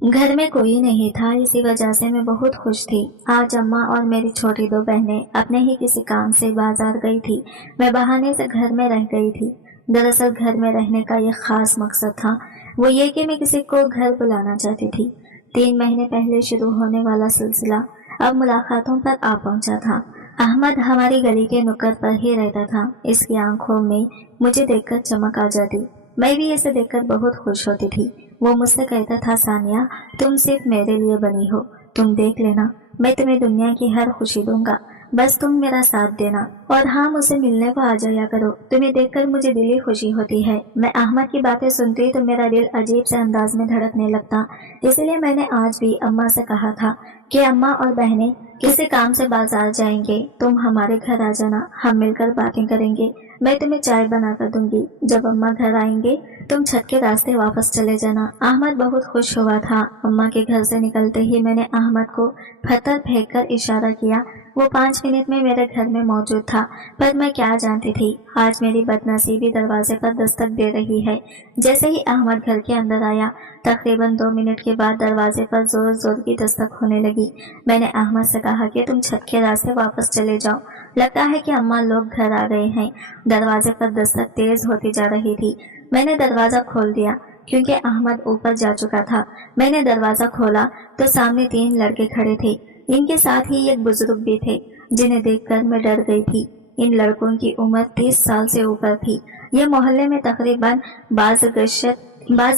घर में कोई नहीं था, इसी वजह से मैं बहुत खुश थी। आज अम्मा और मेरी छोटी दो बहनें अपने ही किसी काम से बाजार गई थी। मैं बहाने से घर में रह गई थी। दरअसल घर में रहने का ये खास मकसद था, वो ये कि मैं किसी को घर बुलाना चाहती थी। 3 महीने पहले शुरू होने वाला सिलसिला अब मुलाकातों पर आ पहुंचा था। अहमद हमारी गली के नुक्कड़ पर ही रहता था। इसकी आंखों में मुझे देखकर चमक आ जाती। मैं भी इसे देखकर बहुत खुश होती थी। वो मुझसे कहता था, सानिया, तुम सिर्फ मेरे लिए बनी हो। तुम देख लेना, मैं तुम्हें दुनिया की हर खुशी दूंगा, बस तुम मेरा साथ देना। और हाँ, मुझसे मिलने को आ जाया करो, तुम्हें देखकर मुझे दिली खुशी होती है। मैं अहमद की बातें सुनती तो मेरा दिल अजीब से अंदाज में धड़कने लगता। इसलिए मैंने आज भी अम्मा से कहा था कि अम्मा और बहनें किसी काम से बाजार जाएंगे, तुम हमारे घर आ जाना, हम मिलकर बातें करेंगे। मैं तुम्हें चाय बना कर दूंगी। जब अम्मा घर आएंगे तुम छत के रास्ते वापस चले जाना। अहमद बहुत खुश हुआ था। अम्मा के घर से निकलते ही मैंने अहमद को पत्थर फेंक कर इशारा किया। वो 5 मिनट में मेरे घर में मौजूद था, पर मैं क्या जानती थी, आज मेरी बदनसीबी दरवाजे पर दस्तक दे रही है। जैसे ही अहमद घर के अंदर आया, तकरीबन 2 मिनट के बाद दरवाजे पर जोर जोर की दस्तक होने लगी। मैंने अहमद से कहा कि तुम छत के रास्ते वापस चले जाओ, लगता है कि अम्मा लोग घर आ गए हैं। दरवाजे पर दस्तक तेज होती जा रही थी। मैंने दरवाजा खोल दिया क्योंकि अहमद ऊपर जा चुका था। मैंने दरवाजा खोला तो सामने 3 लड़के खड़े थे। इनके साथ ही एक बुजुर्ग भी थे, जिन्हें देखकर मैं डर गई थी। इन लड़कों की उम्र 30 साल से ऊपर थी। ये मोहल्ले में तकरीबन बाज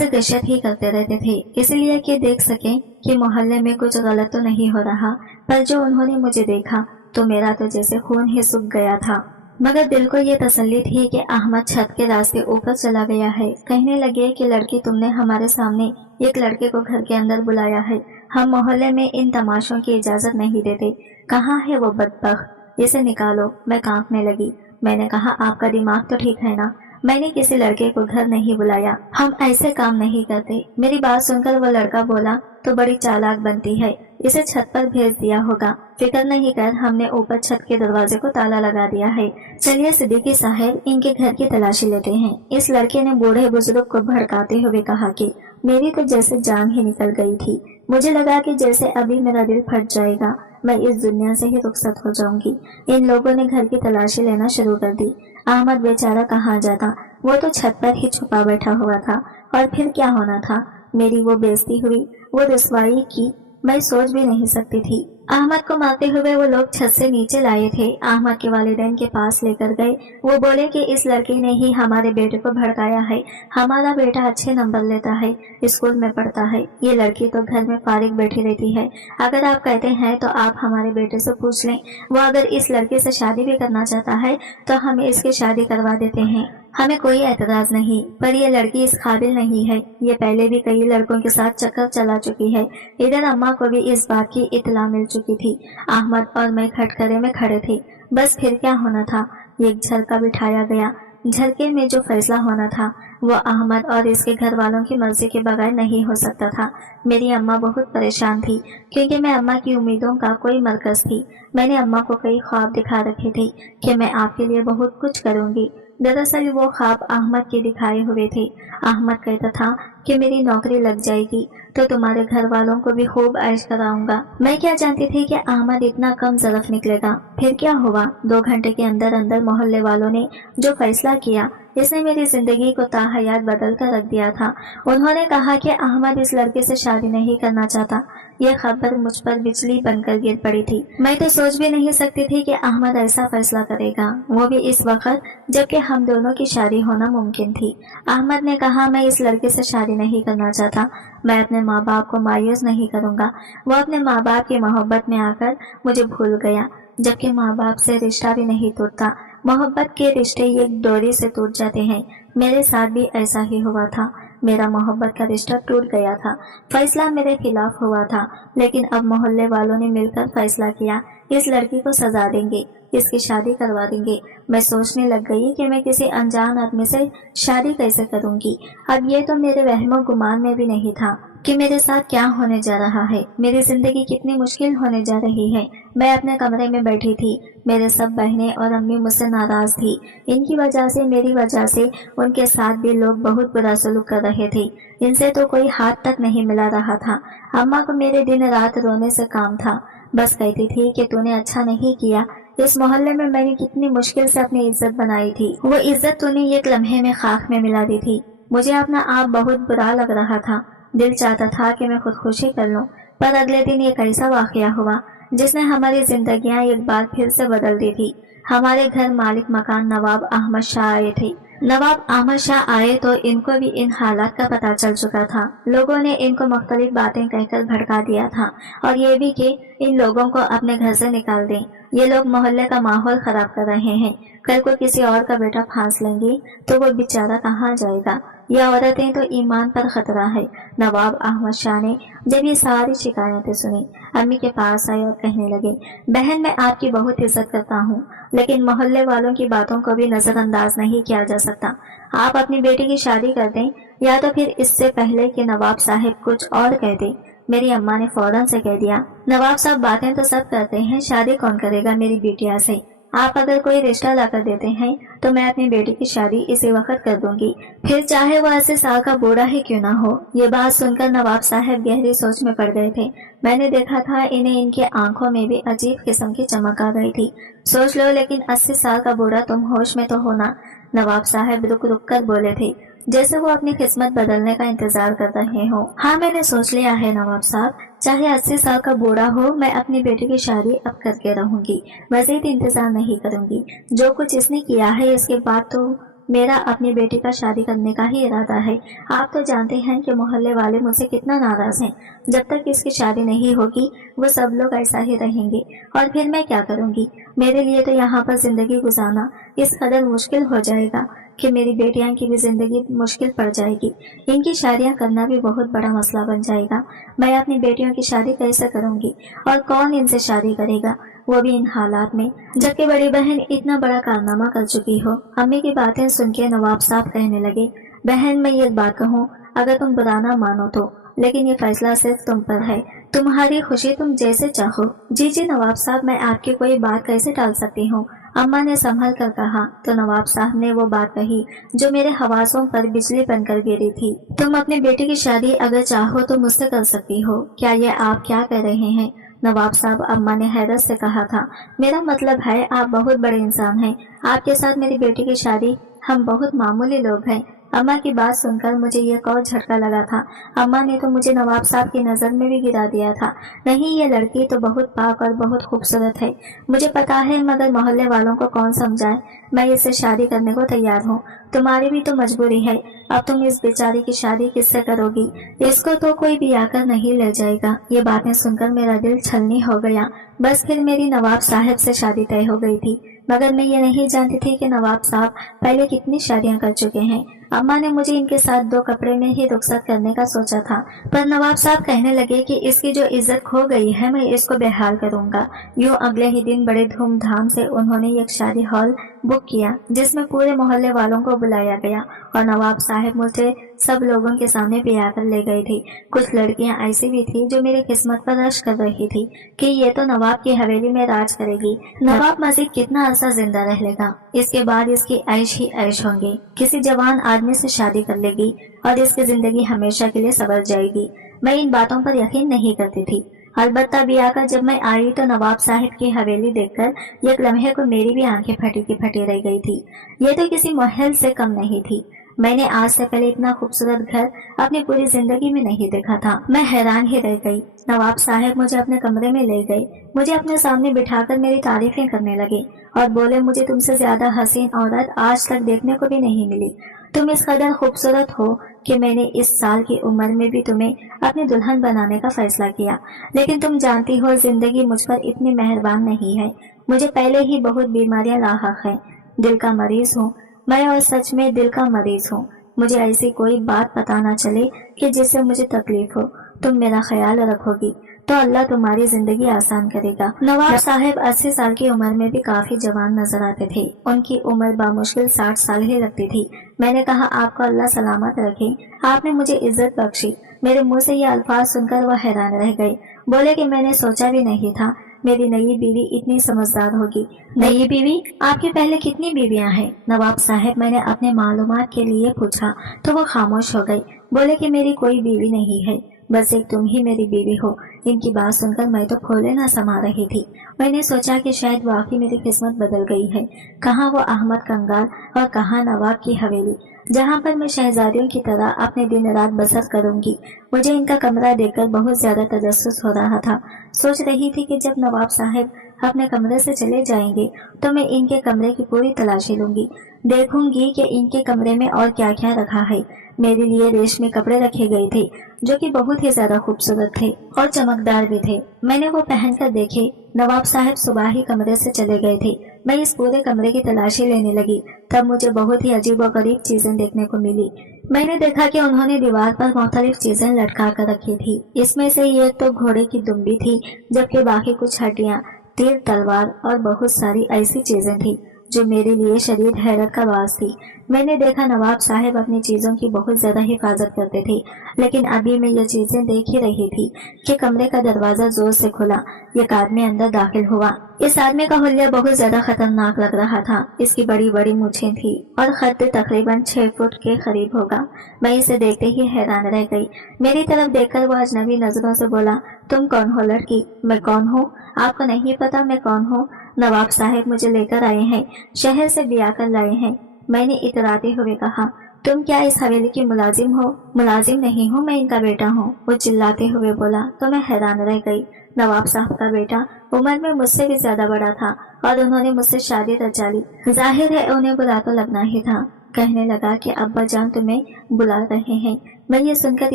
गशत ही करते रहते थे, इसलिए कि देख सकें कि मोहल्ले में कुछ गलत तो नहीं हो रहा। पर जो उन्होंने मुझे देखा तो मेरा तो जैसे खून ही सूख गया था। मगर दिल को ये तसल्ली थी कि अहमद छत के रास्ते ऊपर चला गया है। कहने लगे कि लड़की, तुमने हमारे सामने एक लड़के को घर के अंदर बुलाया है। हम मोहल्ले में इन तमाशों की इजाजत नहीं देते। कहाँ है वो बदबख्त, इसे निकालो। मैं कांपने लगी। मैंने कहा, आपका दिमाग तो ठीक है ना? मैंने किसी लड़के को घर नहीं बुलाया, हम ऐसे काम नहीं करते। मेरी बात सुनकर वो लड़का बोला, तो बड़ी चालाक बनती है, इसे छत पर भेज दिया होगा। फिक्र नहीं कर, हमने ऊपर छत के दरवाजे को ताला लगा दिया है। चलिए सिद्दीकी साहब, इनके घर की तलाशी लेते हैं। इस लड़के ने बूढ़े बुजुर्ग को भड़काते हुए कहा कि मेरी तो जैसे जान ही निकल गई थी। मुझे लगा कि जैसे अभी मेरा दिल फट जाएगा, मैं इस दुनिया से ही रुखसत हो जाऊंगी। इन लोगों ने घर की तलाशी लेना शुरू कर दी। अहमद बेचारा कहाँ जाता, वो तो छत पर ही छुपा बैठा हुआ था। और फिर क्या होना था, मेरी वो बेइज्जती हुई, वो रुसवाई की मैं सोच भी नहीं सकती थी। अहमद को मारते हुए वो लोग छत से नीचे लाए थे। अहमद के वालिदैन के पास लेकर गए। वो बोले कि इस लड़के ने ही हमारे बेटे को भड़काया है। हमारा बेटा अच्छे नंबर लेता है, स्कूल में पढ़ता है। ये लड़की तो घर में फारिग बैठी रहती है। अगर आप कहते हैं तो आप हमारे बेटे से पूछ लें, वो अगर इस लड़के से शादी भी करना चाहता है तो हम इसकी शादी करवा देते हैं, हमें कोई एतराज नहीं। पर ये लड़की इस काबिल नहीं है। ये पहले भी कई लड़कों के साथ चक्कर चला चुकी है। इधर अम्मा को भी इस बात की इत्तला मिल चुकी थी। अहमद और मैं खटखरे में खड़े थे। बस फिर क्या होना था, एक झरका बिठाया गया। झरके में जो फैसला होना था वो अहमद और इसके घर वालों की मर्जी के बगैर नहीं हो सकता था। मेरी अम्मा बहुत परेशान थी क्योंकि मैं अम्मा की उम्मीदों का कोई मरकज थी। मैंने अम्मा को कई ख्वाब दिखा रखे थे कि मैं आपके लिए बहुत कुछ करूंगी। दरअसल वो ख्वाब अहमद के दिखाए हुए थे। अहमद कहता था कि मेरी नौकरी लग जाएगी तो तुम्हारे घर वालों को भी खूब ऐश कराऊंगा। मैं क्या जानती थी कि अहमद इतना कम ज़रफ निकलेगा। फिर क्या हुआ, 2 घंटे के अंदर अंदर मोहल्ले वालों ने जो फैसला किया, इसने मेरी जिंदगी को ताहयात बदल कर रख दिया था। उन्होंने कहा कि अहमद इस लड़के से शादी नहीं करना चाहता। यह खबर मुझ पर बिजली बनकर गिर पड़ी थी। मैं तो सोच भी नहीं सकती थी कि अहमद ऐसा फैसला करेगा, वो भी इस वक्त जबकि हम दोनों की शादी होना मुमकिन थी। अहमद ने कहा, मैं इस लड़के से शादी नहीं करना चाहता। मैं अपने माँ बाप को मायूस नहीं करूंगा। वो अपने माँ बाप की मोहब्बत में आकर मुझे भूल गया, जबकि माँ बाप से रिश्ता भी नहीं टूटता। मोहब्बत के रिश्ते एक डोरी से टूट जाते हैं। मेरे साथ भी ऐसा ही हुआ था। मेरा मोहब्बत का रिश्ता टूट गया था। फैसला मेरे खिलाफ हुआ था, लेकिन अब मोहल्ले वालों ने मिलकर फैसला किया, इस लड़की को सजा देंगे। اس کی شادی کروا دیں گے۔ میں سوچنے لگ گئی کہ میں کسی انجان آدمی سے شادی کیسے کروں گی۔ اب یہ تو میرے وہم و گمان میں بھی نہیں تھا کہ میرے ساتھ کیا ہونے جا رہا ہے، میری زندگی کتنی مشکل ہونے جا رہی ہے۔ میں اپنے کمرے میں بیٹھی تھی، میرے سب بہنیں اور امی مجھ سے ناراض تھی۔ ان کی وجہ سے، میری وجہ سے ان کے ساتھ بھی لوگ بہت برا سلوک کر رہے تھے۔ ان سے تو کوئی ہاتھ تک نہیں ملا رہا تھا۔ اماں کو میرے دن رات رونے سے کام تھا، بس کہتی تھی کہ تو نے اچھا نہیں کیا۔ اس محلے میں میں نے کتنی مشکل سے اپنی عزت بنائی تھی، وہ عزت تو نے ایک لمحے میں خاک میں ملا دی تھی۔ مجھے اپنا آپ بہت برا لگ رہا تھا، دل چاہتا تھا کہ میں خودکشی کر لوں، پر اگلے دن ایک ایسا واقعہ ہوا جس نے ہماری زندگیاں ایک بار پھر سے بدل دی تھی۔ ہمارے گھر مالک مکان نواب احمد شاہ آئے تھے۔ نواب احمد شاہ آئے تو ان کو بھی ان حالات کا پتہ چل چکا تھا۔ لوگوں نے ان کو مختلف باتیں کہہ کر بھڑکا دیا تھا، اور یہ بھی کہ ان لوگوں کو اپنے گھر سے نکال دیں۔ یہ لوگ محلے کا ماحول خراب کر رہے ہیں، کل کو کسی اور کا بیٹا پھانس لیں گی تو وہ بیچارہ کہاں جائے گا؟ یہ عورتیں تو ایمان پر خطرہ ہے۔ نواب احمد شاہ نے جب یہ ساری شکایتیں سنی، امی کے پاس آئے اور کہنے لگے، بہن میں آپ کی بہت عزت کرتا ہوں، لیکن محلے والوں کی باتوں کو بھی نظر انداز نہیں کیا جا سکتا۔ آپ اپنی بیٹی کی شادی کر دیں، یا تو پھر اس سے پہلے کہ نواب صاحب کچھ اور کہہ دیں۔ میری اماں نے فوراً سے کہہ دیا، نواب صاحب باتیں تو سب کرتے ہیں، شادی کون کرے گا میری بیٹیا سے؟ آپ اگر کوئی رشتہ لا کر دیتے ہیں تو میں اپنی بیٹی کی شادی اسی وقت کر دوں گی، پھر چاہے وہ 80 سال کا بوڑھا ہی کیوں نہ ہو۔ یہ بات سن کر نواب صاحب گہری سوچ میں پڑ گئے تھے۔ میں نے دیکھا تھا انہیں ان کی آنکھوں میں بھی عجیب قسم کی چمک آ گئی تھی۔ سوچ لو، لیکن 80 سال کا بوڑھا تم ہوش میں تو ہونا؟ نواب صاحب رک رک کر بولے تھے، جیسے وہ اپنی قسمت بدلنے کا انتظار کر رہے ہوں۔ ہاں، میں نے سوچ لیا ہے نواب صاحب، چاہے 80 سال کا بوڑھا ہو، میں اپنی بیٹی کی شادی اب کر کے رہوں گی، مزید انتظار نہیں کروں گی۔ جو کچھ اس نے کیا ہے اس کے بعد تو میرا اپنی بیٹی کا شادی کرنے کا ہی ارادہ ہے۔ آپ تو جانتے ہیں کہ محلے والے مجھ سے کتنا ناراض ہیں۔ جب تک اس کی شادی نہیں ہوگی وہ سب لوگ ایسا ہی رہیں گے، اور پھر میں کیا کروں گی؟ میرے لیے تو یہاں پر زندگی گزارنا اس قدر مشکل ہو جائے گا کہ میری بیٹیاں کی بھی زندگی مشکل پڑ جائے گی۔ ان کی شادیاں کرنا بھی بہت بڑا مسئلہ بن جائے گا۔ میں اپنی بیٹیوں کی شادی کیسے کروں گی، اور کون ان سے شادی کرے گا، وہ بھی ان حالات میں، جبکہ بڑی بہن اتنا بڑا کارنامہ کر چکی ہو۔ امی کی باتیں سن کے نواب صاحب کہنے لگے، بہن میں ایک بات کہوں، اگر تم برا نہ مانو تو، لیکن یہ فیصلہ صرف تم پر ہے، تمہاری خوشی تم جیسے چاہو۔ جی نواب صاحب، میں آپ کی کوئی بات کیسے ٹال سکتی ہوں؟ اماں نے سنبھل کر کہا تو نواب صاحب نے وہ بات کہی جو میرے حواسوں پر بجلی بن کر گری تھی۔ تم اپنی بیٹی کی شادی اگر چاہو تو مجھ سے کر سکتی ہو۔ کیا یہ آپ کیا کہہ رہے ہیں؟ نواب صاحب، اماں نے حیرت سے کہا تھا، میرا مطلب ہے آپ بہت بڑے انسان ہیں، آپ کے ساتھ میری بیٹی کی شادی، ہم بہت معمولی لوگ ہیں۔ اماں کی بات سن کر مجھے یہ اور جھٹکا لگا تھا۔ اماں نے تو مجھے نواب صاحب کی نظر میں بھی گرا دیا تھا۔ نہیں، یہ لڑکی تو بہت پاک اور بہت خوبصورت ہے، مجھے پتا ہے، مگر محلے والوں کو کون سمجھائے؟ میں اس سے شادی کرنے کو تیار ہوں، تمہاری بھی تو مجبوری ہے۔ اب تم اس بیچاری کی شادی کس سے کرو گی؟ اس کو تو کوئی بھی آ کر نہیں لے جائے گا۔ یہ باتیں سن کر میرا دل چھلنی ہو گیا۔ بس پھر میری نواب صاحب سے شادی طے ہو گئی تھی، مگر میں یہ نہیں جانتی تھی کہ نواب صاحب پہلے کتنی شادیاں کر چکے ہیں۔ اماں نے مجھے ان کے ساتھ 2 کپڑے میں ہی رخصت کرنے کا سوچا تھا، پر نواب صاحب کہنے لگے کہ اس کی جو عزت کھو گئی ہے میں اس کو بحال کروں گا۔ یوں اگلے ہی دن بڑے دھوم دھام سے انہوں نے ایک شادی ہال بک کیا، جس میں پورے محلے والوں کو بلایا گیا، اور نواب صاحب مجھے سب لوگوں کے سامنے پیا کر لے گئے تھے۔ کچھ لڑکیاں ایسی بھی تھی جو میری قسمت پر رشک کر رہی تھی کہ یہ تو نواب کی حویلی میں راج کرے گی، نواب مزید کتنا عرصہ زندہ رہے گا، اس کے بعد اس کی عیش ہی عیش ہوں گی، کسی جوان آدمی سے شادی کر لے گی اور اس کی زندگی ہمیشہ کے لیے سنور جائے گی۔ میں ان باتوں پر یقین نہیں کرتی تھی۔ البتہ بیاہ کر جب میں آئی تو نواب صاحب کی حویلی دیکھ کر ایک لمحے کو میری بھی آنکھیں پھٹی کی پھٹی رہ گئی تھی۔ یہ تو کسی محل سے کم نہیں تھی۔ میں نے آج سے پہلے اتنا خوبصورت گھر اپنی پوری زندگی میں نہیں دیکھا تھا۔ میں حیران ہی رہ گئی۔ نواب صاحب مجھے اپنے کمرے میں لے گئے، مجھے اپنے سامنے بٹھا کر میری تعریفیں کرنے لگے اور بولے، مجھے تم سے زیادہ حسین عورت آج تک دیکھنے کو بھی نہیں ملی۔ تم اس قدر خوبصورت ہو کہ میں نے اس سال کی عمر میں بھی تمہیں اپنی دلہن بنانے کا فیصلہ کیا، لیکن تم جانتی ہو زندگی مجھ پر اتنی مہربان نہیں ہے۔ مجھے پہلے ہی بہت بیماریاں لاحق ہیں، دل کا مریض ہوں میں، اور سچ میں دل کا مریض ہوں۔ مجھے ایسی کوئی بات پتہ نہ چلے کہ جس سے مجھے تکلیف ہو، تم میرا خیال رکھو گی، तो अल्लाह तुम्हारी जिंदगी आसान करेगा। नवाब साहब 80 साल की उम्र में भी काफी जवान नजर आते थे। उनकी उम्र बामुश्किल 60 साल ही लगती थी। मैंने कहा, आपको अल्लाह सलामत रखे, आपने मुझे इज्जत बख्शी। मेरे मुंह से ये अल्फाज सुनकर वह हैरान रह गए। बोले कि मैंने सोचा भी नहीं था मेरी नई बीवी इतनी समझदार होगी। नई बीवी? आपकी पहले कितनी बीवियां हैं? नवाब साहब मैंने अपने मालूमात के लिए पूछा तो वो खामोश हो गई। बोले कि मेरी कोई बीवी नहीं है, बस एक तुम ही मेरी बीवी हो। इनकी बात सुनकर मैं तो खोले ना समा रही थी। मैंने सोचा कि शायद वाकई मेरी किस्मत बदल गई है। कहाँ वो अहमद कंगाल और कहाँ नवाब की हवेली, जहाँ पर मैं शहजादियों की तरह अपने दिन रात बसर करूंगी। मुझे इनका कमरा देखकर बहुत ज्यादा तजस्सुस हो रहा था। सोच रही थी कि जब नवाब साहब अपने कमरे से चले जाएंगे तो मैं इनके कमरे की पूरी तलाशी लूंगी, देखूंगी कि इनके कमरे में और क्या क्या रखा है। मेरे लिए रेशमी कपड़े रखे गए थे जो कि बहुत ही ज्यादा खूबसूरत थे और चमकदार भी थे। मैंने वो पहनकर देखे। नवाब साहब सुबह ही कमरे से चले गए थे। मैं इस पूरे कमरे की तलाशी लेने लगी। तब मुझे बहुत ही अजीब और गरीब चीजें देखने को मिली। मैंने देखा कि उन्होंने दीवार पर मुख्तलिफ चीजें लटका कर रखी थी। इसमें से एक तो घोड़े की दुम्बी थी, जबकि बाकी कुछ हड्डियां, तीर तलवार और बहुत सारी ऐसी चीजें थी जो मेरे लिए शदीद हैरत का बास थी। मैंने देखा नवाब साहब अपनी चीजों की बहुत ज्यादा हिफाजत करते थे, लेकिन अभी मैं ये चीजें देख ही रही थी कि कमरे का दरवाजा जोर से खुला। एक आदमी अंदर दाखिल हुआ। इस आदमी का हुलिया बहुत ज्यादा खतरनाक लग रहा था। इसकी बड़ी बड़ी मूछें थी और कद तकरीबन 6 फुट के करीब होगा। मैं इसे देखते ही हैरान रह गई। मेरी तरफ देखकर वो अजनबी नजरों से बोला, तुम कौन हो लड़की? मैं कौन हूँ? आपको नहीं पता मैं कौन हूँ? नवाब साहब मुझे लेकर आए हैं, शहर से ब्याह कर लाए हैं। मैंने इतराते हुए कहा, तुम क्या इस हवेली की मुलाजिम हो? मुलाजिम नहीं हूँ, मैं इनका बेटा हूँ। वो चिल्लाते हुए बोला तो मैं हैरान रह गई। नवाब साहब का बेटा उम्र में मुझसे भी ज्यादा बड़ा था और उन्होंने मुझसे शादी रचा ली। जाहिर है उन्हें बुरा तो लगना ही था। कहने लगा कि अब्बा जान तुम्हें बुला रहे हैं। मैं ये सुनकर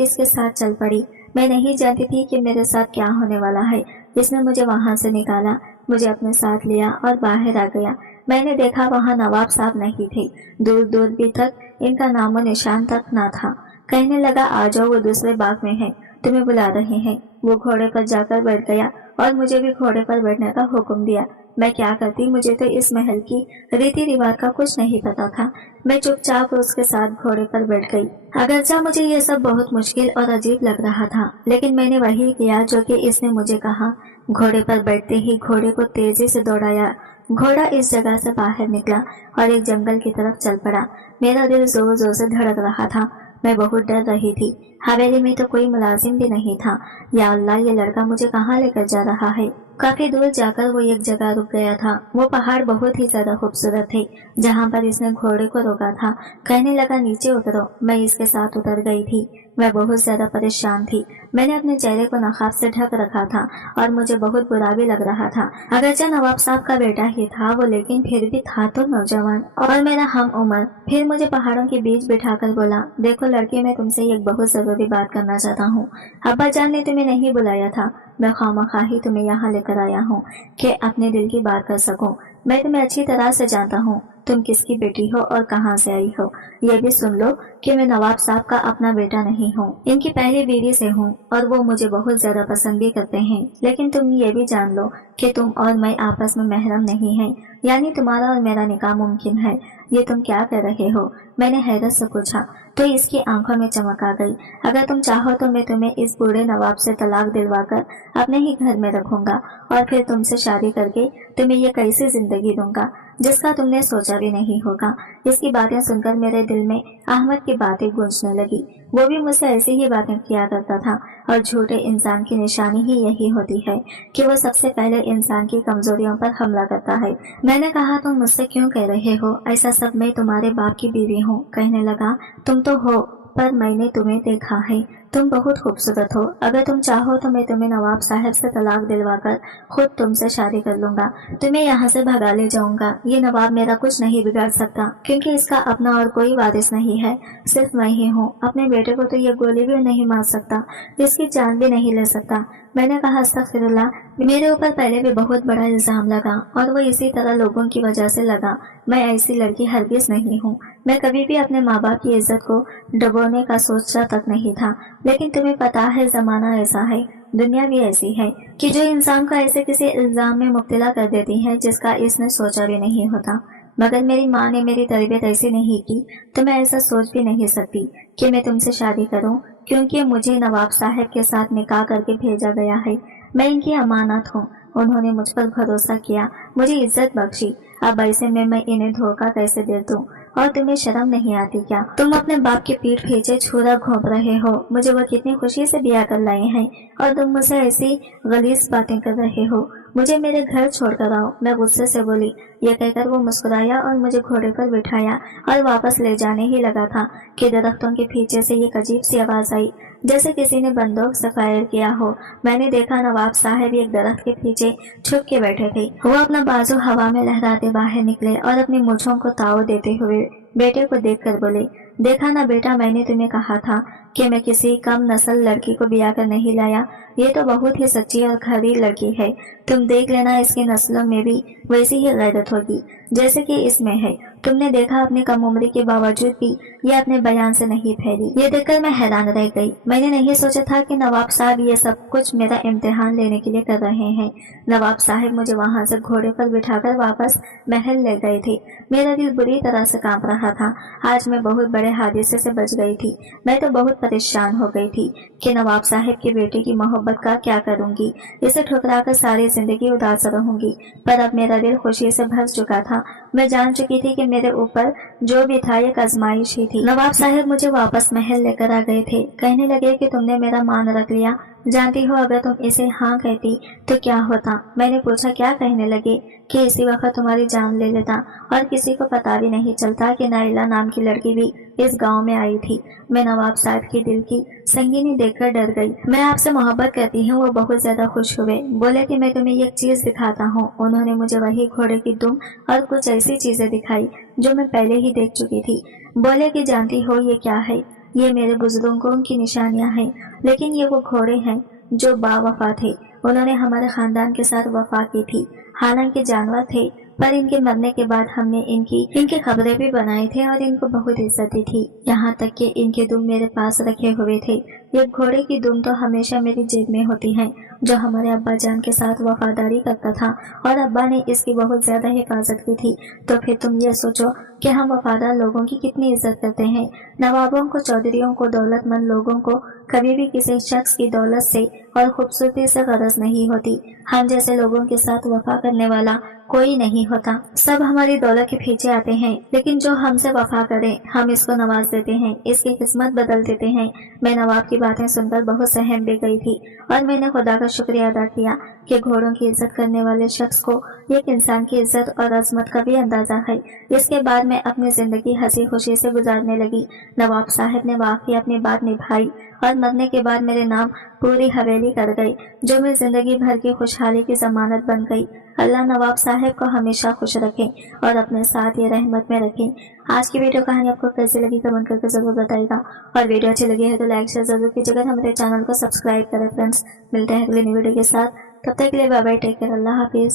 इसके साथ चल पड़ी। मैं नहीं जानती थी कि मेरे साथ क्या होने वाला है। इसने मुझे वहां से निकाला, मुझे अपने साथ लिया और बाहर आ गया। मैंने देखा वहां नवाब साहब नहीं थे। दूर दूर भी तक इनका नामो निशान तक न था। कहने लगा, आ जाओ, वो दूसरे बाग में है, तुम्हें बुला रहे हैं। वो घोड़े पर जाकर बैठ गया और मुझे भी घोड़े पर बैठने का हुक्म दिया। मैं क्या करती, मुझे तो इस महल की रीति रिवाज का कुछ नहीं पता था। मैं चुपचाप उसके साथ घोड़े पर बैठ गई। अगरचा मुझे ये सब बहुत मुश्किल और अजीब लग रहा था, लेकिन मैंने वही किया जो कि इसने मुझे कहा। घोड़े पर बैठते ही घोड़े को तेजी से दौड़ाया। घोड़ा इस जगह से बाहर निकला और एक जंगल की तरफ चल पड़ा। मेरा दिल जोर जोर से धड़क रहा था। मैं बहुत डर रही थी। हवेली में तो कोई मुलाजिम भी नहीं था। या अल्लाह, ये लड़का मुझे कहाँ लेकर जा रहा है? काफी दूर जाकर वो एक जगह रुक गया था। वो पहाड़ बहुत ही ज्यादा खूबसूरत थे जहाँ पर इसने घोड़े को रोका था। कहने लगा, नीचे उतरो। मैं इसके साथ उतर गई थी। मैं बहुत ज्यादा परेशान थी। मैंने अपने चेहरे को नकाब से ढक रखा था और मुझे बहुत बुरा भी लग रहा था। अगरचे नवाब साहब का बेटा ही था वो, लेकिन फिर भी था तो नौजवान और मेरा हम उम्र। फिर मुझे पहाड़ों के बीच बिठाकर बोला, देखो लड़की, मैं तुमसे एक बहुत जरूरी बात करना चाहता हूँ। अब्बा जान ने तुम्हें नहीं बुलाया था। मैं खामखाही तुम्हें यहाँ लेकर आया हूँ कि अपने दिल की बात कर सकूं। मैं तुम्हें अच्छी तरह से जानता हूँ, तुम किसकी बेटी हो और कहाँ से आई हो। ये भी सुन लो कि मैं नवाब साहब का अपना बेटा नहीं हूँ, इनकी पहली बीवी से हूँ और वो मुझे बहुत ज्यादा पसंद भी करते हैं। लेकिन तुम ये भी जान लो कि तुम और मैं आपस में महरम नहीं है, यानी तुम्हारा और मेरा निकाह मुमकिन है। ये तुम क्या कर रहे हो? मैंने हैरत से पूछा तो इसकी आंखों में चमक आ गई। अगर तुम चाहो तो मैं तुम्हें इस बूढ़े नवाब से तलाक दिलवाकर अपने ही घर में रखूंगा और फिर तुमसे शादी करके तुम्हें ये कैसी जिंदगी दूंगा जिसका तुमने सोचा भी नहीं होगा। इसकी बातें सुनकर मेरे दिल में अहमद की बातें गूंजने लगी। वो भी मुझसे ऐसी ही बातें किया करता था और झूठे इंसान की निशानी ही यही होती है कि वो सबसे पहले इंसान की कमजोरियों पर हमला करता है। मैंने कहा, तुम मुझसे क्यों कह रहे हो ऐसा सब? मैं तुम्हारे बाप की बीवी हूँ। कहने लगा, तुम तो हो, पर मैंने तुम्हें देखा है, तुम बहुत खूबसूरत हो। अगर तुम चाहो तो मैं तुम्हें नवाब साहब से तलाक दिलवाकर खुद तुमसे शादी कर लूंगा, तुम्हें यहाँ से भगा ले जाऊंगा। ये नवाब मेरा कुछ नहीं बिगाड़ सकता क्योंकि इसका अपना और कोई वारिस नहीं है, सिर्फ मैं ही हूँ। अपने बेटे को तो ये गोली भी नहीं मार सकता, इसकी जान भी नहीं ले सकता। मैंने कहा, अस्तगफिरुल्लाह, मेरे ऊपर पहले भी बहुत बड़ा इल्जाम लगा और वो इसी तरह लोगों की वजह से लगा। मैं ऐसी लड़की हरगिज नहीं हूँ। मैं कभी भी अपने माँ बाप की इज्जत को डुबोने का सोचा तक नहीं था। लेकिन तुम्हें पता है जमाना ऐसा है, दुनिया भी ऐसी है कि जो इंसान को ऐसे किसी इल्जाम में मुब्तला कर देती है जिसका इसने सोचा भी नहीं होता। मगर मेरी माँ ने मेरी तरबियत ऐसी नहीं की तो मैं ऐसा सोच भी नहीं सकती कि मैं तुमसे शादी करूं, क्योंकि मुझे नवाब साहब के साथ निकाह करके भेजा गया है। मैं इनकी अमानत हूँ। उन्होंने मुझ पर भरोसा किया, मुझे इज्जत बख्शी। अब ऐसे में मैं इन्हें धोखा कैसे दे दूं? और तुम्हें शर्म नहीं आती क्या? तुम अपने बाप के पीठ पीछे छुरा घोंप रहे हो। मुझे वो कितनी खुशी से ब्याह कर लाए हैं और तुम मुझसे ऐसी गलीज बातें कर रहे हो। मुझे मेरे घर छोड़कर आओ। मैं गुस्से से बोली। यह कहकर वो मुस्कुराया और मुझे घोड़े पर बिठाया और वापस ले जाने ही लगा था कि दरख्तों के पीछे से एक अजीब सी आवाज आई, जैसे किसी ने बंदूक से फायर किया हो। मैंने देखा नवाब साहब एक दरख्त के पीछे छुप के बैठे थे। वो अपना बाजू हवा में लहराते बाहर निकले और अपनी मूंछों को ताव देते हुए बेटे को देखकर बोले, देखा ना बेटा, मैंने तुम्हें कहा था कि मैं किसी कम नस्ल लड़की को ब्याह कर नहीं लाया। ये तो बहुत ही सच्ची और खरी लड़की है। तुम देख लेना, इसकी नस्लों में भी वैसी ही गैरत होगी जैसे कि इसमें है। तुमने देखा, अपनी कम उम्र के बावजूद भी ये अपने बयान से नहीं फैली। ये देखकर मैं हैरान रह गई। मैंने नहीं सोचा था कि नवाब साहब ये सब कुछ मेरा इम्तिहान लेने के लिए कर रहे हैं। नवाब साहब मुझे वहां से घोड़े पर बिठाकर वापस महल ले गए थे। मेरा दिल बुरी तरह से कांप रहा था। आज मैं बहुत बड़े हादसे से बच गई थी। मैं तो बहुत परेशान हो गई थी कि नवाब साहब के बेटे की मोहब्बत का क्या करूंगी। इसे ठुकराकर सारी जिंदगी उदास रहूंगी। पर अब मेरा दिल खुशी से भर चुका था। मैं जान चुकी थी कि मेरे ऊपर जो भी था एक आजमाइश ही थी। नवाब साहब मुझे वापस महल लेकर आ गए थे। कहने लगे कि तुमने मेरा मान रख लिया। जानती हो, अगर तुम इसे हाँ कहती तो क्या होता? मैंने पूछा। क्या? कहने लगे कि इसी वक्त तुम्हारी जान ले लेता और किसी को पता भी नहीं चलता कि नाइला नाम की लड़की भी इस गांव में आई थी। मैं नवाब साहब के दिल की संगीनी देखकर डर गई। मैं आपसे मोहब्बत करती हूँ। वो बहुत ज्यादा खुश हुए। बोले कि मैं तुम्हें एक चीज दिखाता हूँ। उन्होंने मुझे वही घोड़े की दुम और कुछ ऐसी चीजें दिखाई जो मैं पहले ही देख चुकी थी। बोले कि जानती हो ये क्या है? ये मेरे बुजुर्गों की निशानियां हैं, लेकिन ये वो घोड़े हैं जो बावफा थे। उन्होंने हमारे खानदान के साथ वफा की थी। हालांकि जानवर थे, पर इनके मरने के बाद हमने इनकी खबरें भी बनाई थे और इनको बहुत इज्जत दी थी। यहाँ तक कि इनके दुम मेरे पास रखे हुए थे। ये घोड़े की दुम तो हमेशा मेरी जेब में होती है, जो हमारे अब्बा जान के साथ वफादारी करता था और अब्बा ने इसकी बहुत ज्यादा हिफाजत की थी। तो फिर तुम ये सोचो कि हम वफादार लोगों की कितनी इज्जत करते हैं। नवाबों को, चौधरियों को, दौलतमंद लोगों को कभी भी किसी शख्स की दौलत से और खूबसूरती से गरज नहीं होती। हम जैसे लोगों के साथ वफा करने वाला कोई नहीं होता। सब हमारी दौलत के पीछे आते हैं, लेकिन जो हमसे वफा करे हम इसको नवाज देते हैं, इसकी किस्मत बदल देते हैं। मैं नवाब की बातें सुनकर बहुत सहम भी गई थी और मैंने खुदा का शुक्रिया अदा किया कि घोड़ों की इज्जत करने वाले शख्स को एक इंसान की इज्जत और अजमत का भी अंदाजा है। इसके बाद मैं अपनी जिंदगी हंसी खुशी से गुजारने लगी। नवाब साहब ने वाकई अपनी बात निभाई और मरने के बाद मेरे नाम पूरी हवेली कर गई, जो मेरी जिंदगी भर की खुशहाली की जमानत बन गई। अल्लाह नवाब साहब को हमेशा खुश रखे और अपने साथ ये रहमत में रखे। आज की वीडियो कहानी आपको कैसी लगी कमेंट करके जरूर बताइएगा और वीडियो अच्छी लगी है तो लाइक शेयर जरूर कीजिएगा। हमारे चैनल को सब्सक्राइब करें फ्रेंड्स। मिलते हैं अगली वीडियो के साथ। तब तक के लिए बाय बाय, टेक केयर, अल्लाह हाफिज।